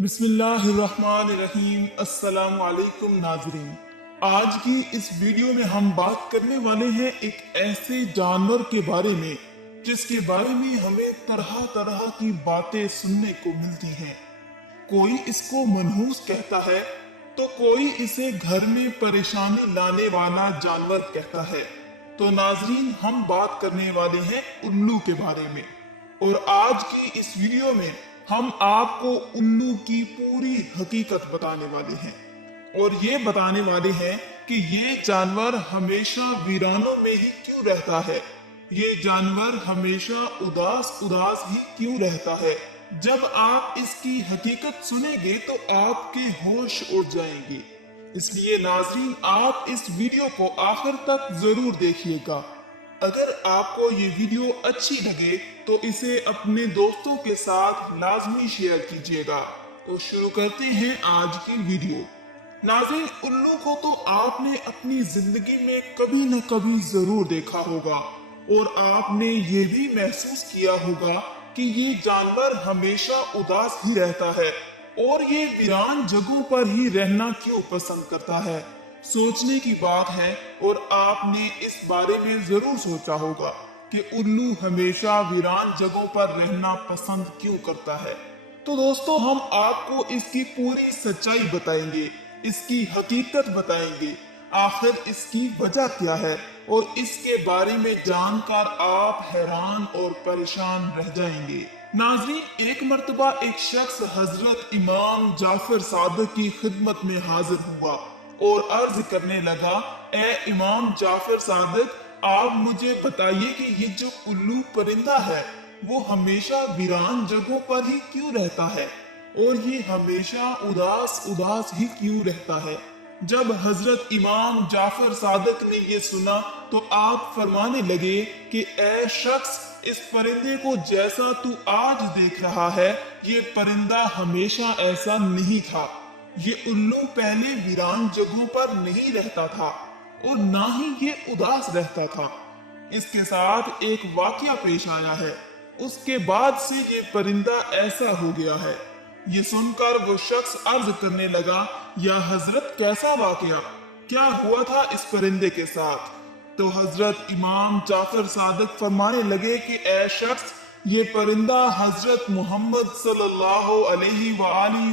बिस्मिल्लाहिर्रहमानिर्रहीम। अस्सलाम वालेकुम नाज़रीन। आज की इस वीडियो में हम बात करने वाले हैं एक ऐसे जानवर के बारे में जिसके बारे में हमें तरह तरह की बातें सुनने को मिलती हैं। कोई इसको मनहूस कहता है तो कोई इसे घर में परेशानी लाने वाला जानवर कहता है। तो नाज़रीन, हम बात करने वाले हैं उल्लू के बारे में। और आज की इस वीडियो में हम आपको उल्लू की पूरी हकीकत बताने वाले हैं और ये बताने वाले हैं कि ये जानवर हमेशा वीरानों में ही क्यों रहता है। ये जानवर हमेशा उदास उदास ही क्यों रहता है। जब आप इसकी हकीकत सुनेंगे तो आपके होश उड़ जाएंगे। इसलिए नाज़रीन, आप इस वीडियो को आखिर तक जरूर देखिएगा। अगर आपको ये वीडियो अच्छी लगे तो इसे अपने दोस्तों के साथ लाजमी शेयर कीजिएगा। तो शुरू करते हैं आज की वीडियो। नाज़रीन, उल्लू को तो आपने अपनी जिंदगी में कभी न कभी जरूर देखा होगा और आपने ये भी महसूस किया होगा कि ये जानवर हमेशा उदास ही रहता है और ये वीरान जगहों पर ही रहना क्यों पसंद करता है। सोचने की बात है और आपने इस बारे में जरूर सोचा होगा कि उल्लू हमेशा वीरान जगहों पर रहना पसंद क्यों करता है। तो दोस्तों, हम आपको इसकी पूरी सच्चाई बताएंगे, इसकी हकीकत बताएंगे, आखिर इसकी वजह क्या है और इसके बारे में जानकर आप हैरान और परेशान रह जाएंगे। नाज़रीन, एक मर्तबा एक शख्स हजरत इमाम जाफर सादिक की खिदमत में हाजिर हुआ और अर्ज करने लगा, ए इमाम जाफर सादिक, आप मुझे बताइए कि ये जो उल्लू परिंदा है वो हमेशा वीरान जगहों पर ही क्यों रहता है और ये हमेशा उदास उदास ही क्यों रहता है। जब हजरत इमाम जाफर सादिक ने ये सुना तो आप फरमाने लगे कि ए शख्स, इस परिंदे को जैसा तू आज देख रहा है ये परिंदा हमेशा ऐसा नहीं था। ये उल्लू पहले वीरान जगहों पर नहीं रहता था और ना ही ये उदास रहता था। इसके साथ एक वाकया पेश आया है, उसके बाद से ये परिंदा ऐसा हो गया है। ये सुनकर वो शख्स अर्ज करने लगा, या हजरत, कैसा वाकया, क्या हुआ था इस परिंदे के साथ। तो हजरत इमाम जाफर सादिक फरमाने लगे कि ए शख्स, ये परिंदा हजरत मोहम्मद सल्लल्लाहु अलैहि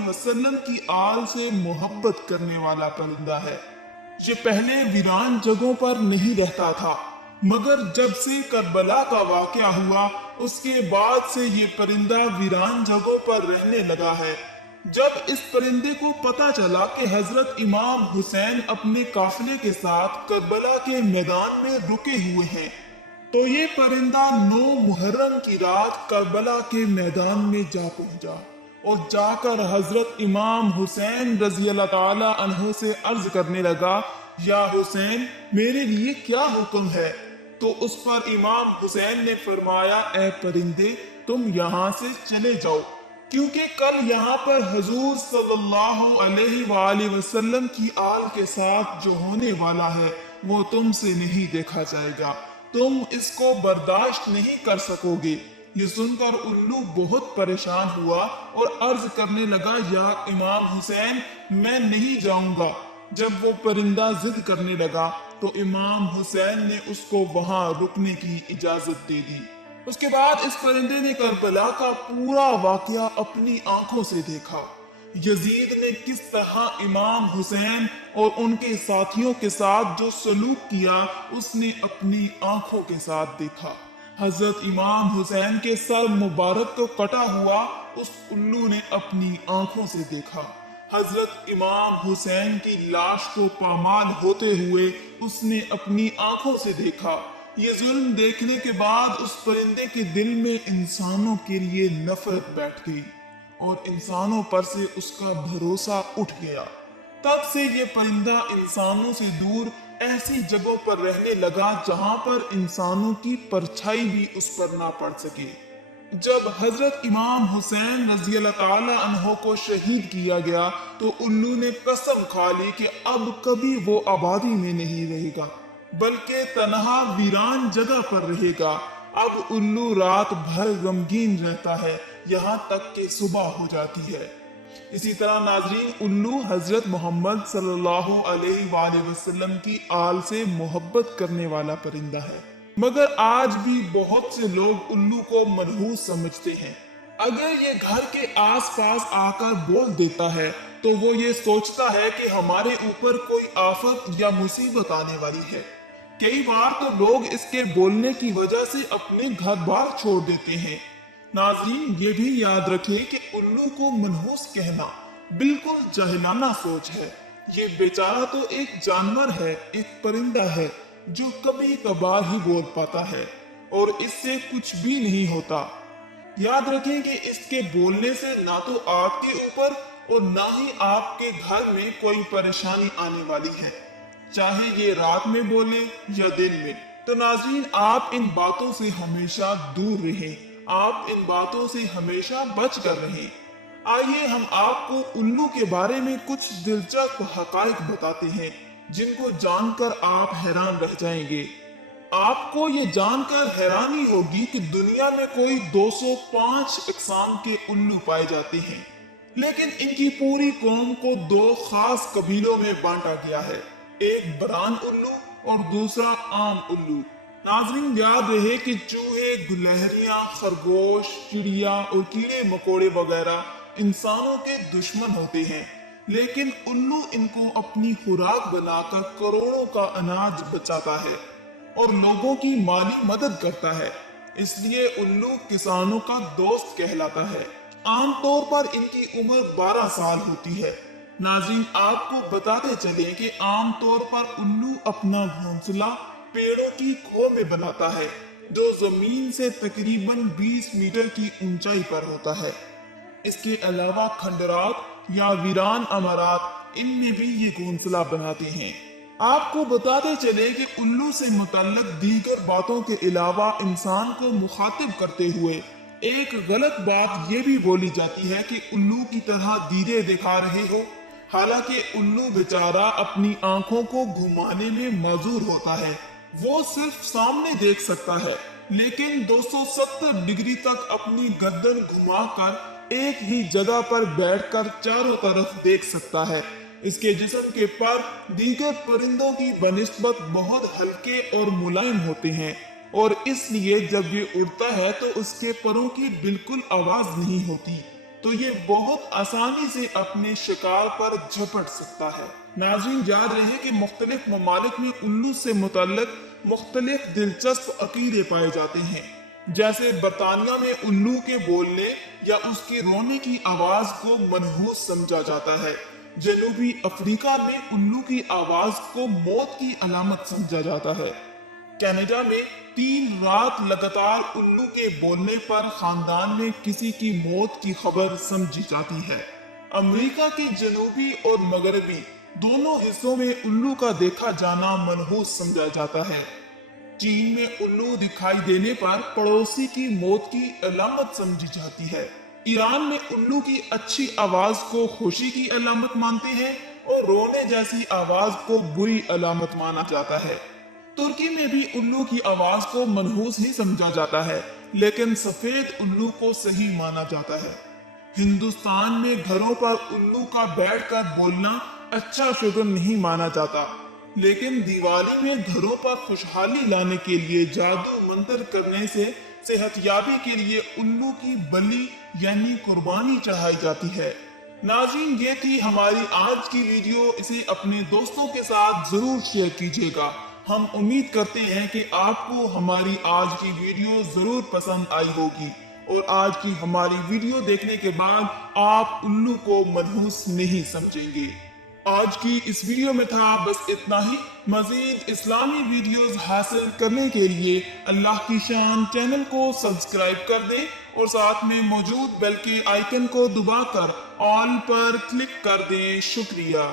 वसल्लम की आल से मोहब्बत करने वाला परिंदा है। ये पहले वीरान जगहों पर नहीं रहता था, मगर जब से करबला का वाकया हुआ उसके बाद से ये परिंदा वीरान जगहों पर रहने लगा है। जब इस परिंदे को पता चला कि हजरत इमाम हुसैन अपने काफिले के साथ करबला के मैदान में रुके हुए हैं तो ये परिंदा 9 मुहर्रम की रात करबला के मैदान में जा पहुंचा और जाकर हजरत इमाम हुसैन रजी अल्लाह ताला अन्हु से अर्ज करने लगा, या हुसैन, मेरे लिए क्या हुक्म है। तो उस पर इमाम हुसैन ने फरमाया, ए परिंदे, तुम यहाँ से चले जाओ, क्योंकि कल यहाँ पर हुजूर सल्लल्लाहु अलैहि वसल्लम की आल के साथ जो होने वाला है वो तुमसे नहीं देखा जाएगा, तुम इसको बर्दाश्त नहीं कर सकोगे। ये सुनकर उल्लू बहुत परेशान हुआ और अर्ज करने लगा, या इमाम हुसैन, मैं नहीं जाऊंगा। जब वो परिंदा जिद करने लगा तो इमाम हुसैन ने उसको वहां रुकने की इजाजत दे दी। उसके बाद इस परिंदे ने करबला का पूरा वाकया अपनी आंखों से देखा। यजीद ने किस तरह इमाम हुसैन और उनके साथियों के साथ जो सलूक किया उसने अपनी आंखों के साथ देखा। हजरत इमाम हुसैन के सर मुबारक को कटा हुआ उस उल्लू ने अपनी आंखों से देखा। हजरत इमाम हुसैन की लाश को पामाल होते हुए उसने अपनी आंखों से देखा। ये जुल्म देखने के बाद उस परिंदे के दिल में इंसानों के लिए नफरत बैठ गई और इंसानों पर से उसका भरोसा उठ गया। तब से ये परिंदा इंसानों से दूर ऐसी जगहों पर रहने लगा जहां पर इंसानों की परछाई भी उस पर ना पड़ सके। जब हजरत इमाम हुसैन रजी अल्लाह ताला अन्हो को शहीद किया गया तो उल्लू ने कसम खा ली कि अब कभी वो आबादी में नहीं रहेगा बल्कि तन्हा वीरान जगह पर रहेगा। अब उल्लू रात भर गमगीन रहता है, यहाँ तक कि सुबह हो जाती है। इसी तरह नाजरीन, उल्लू हजरत मोहम्मद सल्लल्लाहु अलैहि वआलैहि वसल्लम की आल से मोहब्बत करने वाला परिंदा है, मगर आज भी बहुत से लोग उल्लू को मनहूस समझते हैं। अगर ये घर के आसपास आकर बोल देता है तो वो ये सोचता है कि हमारे ऊपर कोई आफत या मुसीबत आने वाली है। कई बार तो लोग इसके बोलने की वजह से अपने घर बार छोड़ देते हैं। नाज़रीन, ये भी याद रखें कि उल्लू को मनहूस कहना बिल्कुल जाहिलाना सोच है। ये बेचारा तो एक जानवर है, एक परिंदा है जो कभी कभार ही बोल पाता है और इससे कुछ भी नहीं होता। याद रखें कि इसके बोलने से ना तो आपके ऊपर और ना ही आपके घर में कोई परेशानी आने वाली है, चाहे ये रात में बोले या दिन में। तो नाज़रीन, आप इन बातों से हमेशा दूर रहें, आप इन बातों से हमेशा बच कर रहें। आइए हम आपको उल्लू के बारे में कुछ दिलचस्प हकाइक बताते हैं जिनको जानकर आप हैरान रह जाएंगे। आपको ये जानकर हैरानी होगी कि दुनिया में कोई 205 अक़साम के उल्लू पाए जाते हैं, लेकिन इनकी पूरी कौम को दो खास कबीलों में बांटा गया है, एक बरान उल्लू और दूसरा आम उल्लू। नाज़रीन, याद रहे कि चूहे, गुलहरियां, खरगोश, चिड़िया और कीड़े मकोड़े वगैरह इंसानों के दुश्मन होते हैं, लेकिन उल्लू इनको अपनी खुराक बनाकर करोड़ों का अनाज बचाता है और लोगों की माली मदद करता है। इसलिए उल्लू किसानों का दोस्त कहलाता है। आमतौर पर इनकी उम्र 12 साल होती है। नाज़रीन, आपको बताते चलें कि आमतौर पर उल्लू अपना घोंसला पेड़ों की खो में बनाता है, जो जमीन से तकरीबन 20 मीटर की ऊंचाई पर होता है। इसके अलावा खंडरात या वीरान अमारात, इनमें भी ये घोंसला बनाते हैं। आपको बताते चले कि उल्लू से मुतल्लक दीगर बातों के अलावा इंसान को मुखातिब करते हुए एक गलत बात ये भी बोली जाती है कि उल्लू की तरह दीदे दिखा रहे हो। हालांकि उल्लू बेचारा अपनी आंखों को घुमाने में माजूर होता है, वो सिर्फ सामने देख सकता है, लेकिन 270 डिग्री तक अपनी गर्दन घुमाकर एक ही जगह पर बैठकर चारों तरफ देख सकता है। इसके जिस्म के पर दीगर परिंदों की बनिस्बत बहुत हल्के और मुलायम होते हैं और इसलिए जब ये उड़ता है तो उसके परों की बिल्कुल आवाज नहीं होती, तो ये बहुत आसानी से अपने शिकार पर झपट सकता है। नाज़रीन, याद रहे कि मुख्तलिफ ममालिक में उल्लू से मुतल्लिक मुख्तलिफ दिलचस्प अकीदे पाए जाते हैं। जैसे बरतानिया में उल्लू के बोलने या उसके रोने की आवाज को मनहूस समझा जाता है। जनूबी अफ्रीका में उल्लू की आवाज को मौत की अलामत समझा जाता है। कनाडा में 3 रात लगातार उल्लू के बोलने पर खानदान में किसी की मौत की खबर समझी जाती है। अमेरिका के जनूबी और मगरबी दोनों हिस्सों में उल्लू का देखा जाना मनहूस समझा जाता है। चीन में उल्लू दिखाई देने पर पड़ोसी की मौत की अलामत समझी जाती है। ईरान में उल्लू की अच्छी आवाज को खुशी की अलामत मानते हैं और रोने जैसी आवाज को बुरी अलामत माना जाता है। तुर्की में भी उल्लू की आवाज को मनहूस ही समझा जाता है, लेकिन सफेद उल्लू को सही माना जाता है। हिंदुस्तान में घरों पर उल्लू का बैठकर बोलना अच्छा शुगन नहीं माना जाता, लेकिन दिवाली में घरों पर खुशहाली लाने के लिए जादू मंत्र करने से सेहतयाबी के लिए उल्लू की बलि यानी कुर्बानी चढ़ाई जाती है। नाज़रीन, ये थी हमारी आज की वीडियो। इसे अपने दोस्तों के साथ जरूर शेयर कीजिएगा। हम उम्मीद करते हैं कि आपको हमारी आज की वीडियो जरूर पसंद आई होगी और आज की हमारी वीडियो देखने के बाद आप उल्लू को मनहूस नहीं समझेंगे। आज की इस वीडियो में था बस इतना ही। मजीद इस्लामी वीडियोस हासिल करने के लिए अल्लाह की शान चैनल को सब्सक्राइब कर दें और साथ में मौजूद बेल के आइकन को दबाकर ऑल पर क्लिक कर दें। शुक्रिया।